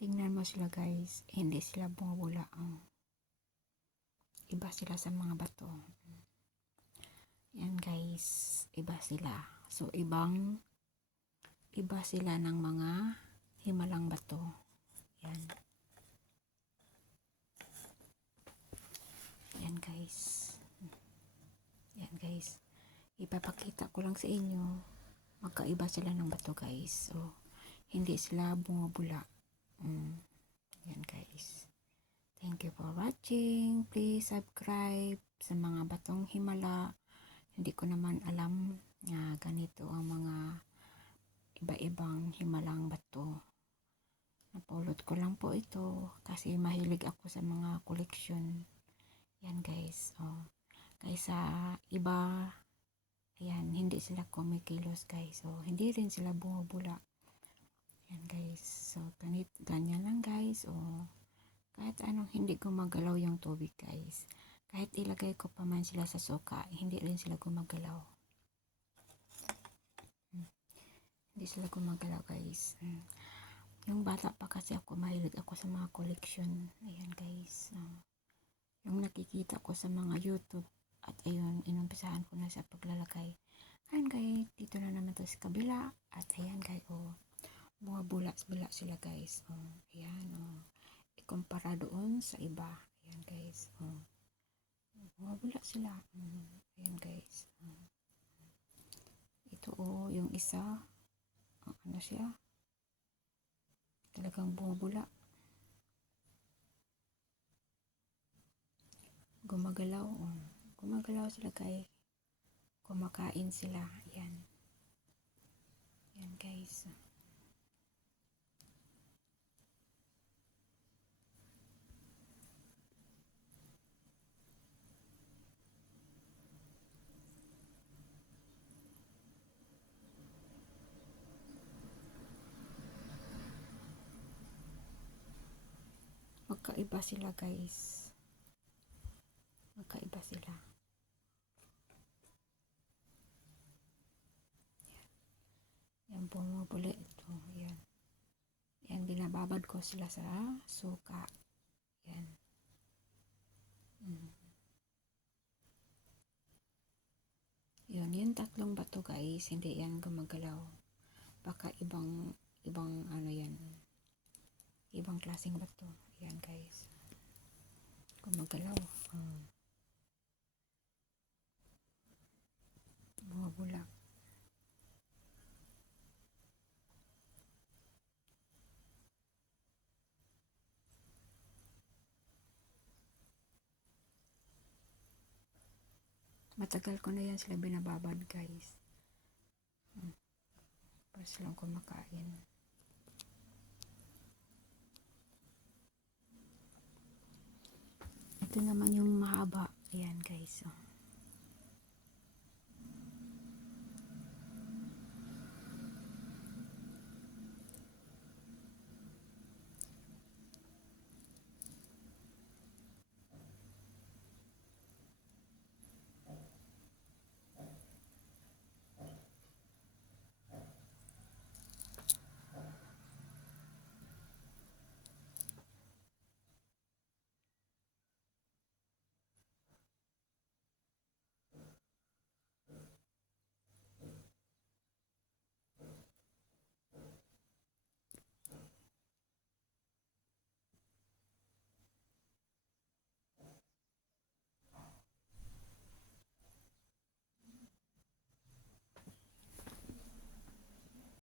Tingnan mo sila guys, hindi sila bumubula. Oh. Iba sila sa mga bato. Yan guys, iba sila. So ibang iba sila ng mga himalang bato. Yan. Yan guys. Yan guys. Ipapakita ko lang sa inyo. Magkaiba sila ng bato guys. So, hindi sila bumubula. Mm. Yan guys. Thank you for watching. Please subscribe sa mga batong himala. Hindi ko naman alam na ganito ang mga iba-ibang himalang bato. Napulot ko lang po ito kasi mahilig ako sa mga collection. Yan guys. Oh. Kaysa iba, ayan, hindi sila kumikilos guys. So, hindi rin sila bumubula. Yan guys. So, ganit, ganyan lang guys. Oh. Kahit anong hindi gumagalaw yung tubig guys. Kahit ilagay ko pa man sila sa suka, hindi rin sila gumagalaw. Hmm. Hindi sila gumagalaw guys. Hmm. Yung bata pa kasi ako, mahilig ako sa mga collection. Ayan guys. Oh. Yung nakikita ko sa mga YouTube. At ayun, inumpisahan ko na sa paglalagay. Ayan guys, dito na naman to sa kabila. At ayan guys, oh. Mga bulas-bula sila guys. Oh. Ayan, oh. Ikumpara doon sa iba. Ayan guys, oh. Mga bula sila. Mm. Ayan guys. Oh. Ito oh, yung isa. Oh, ano siya? Talagang bumubula. Gumagalaw. Oh. Gumagalaw sila guys. Kumakain sila. Ayan. Ayan guys. Magkaiba sila guys. Magkaiba sila. Yan bumubuli ito. Yan. Yan, binababad ko sila sa suka. Yan. Mm. Yun, yung tatlong bato guys, hindi yan gumagalaw. Baka ibang, ibang ano. Ibang klaseng bato. Yan guys. Gumagalaw. Mm. Bumabulak. Matagal ko na yan sila binababad guys. Hmm. Para silang kumakain. Ito naman yung mahaba. Ayan guys. Oh.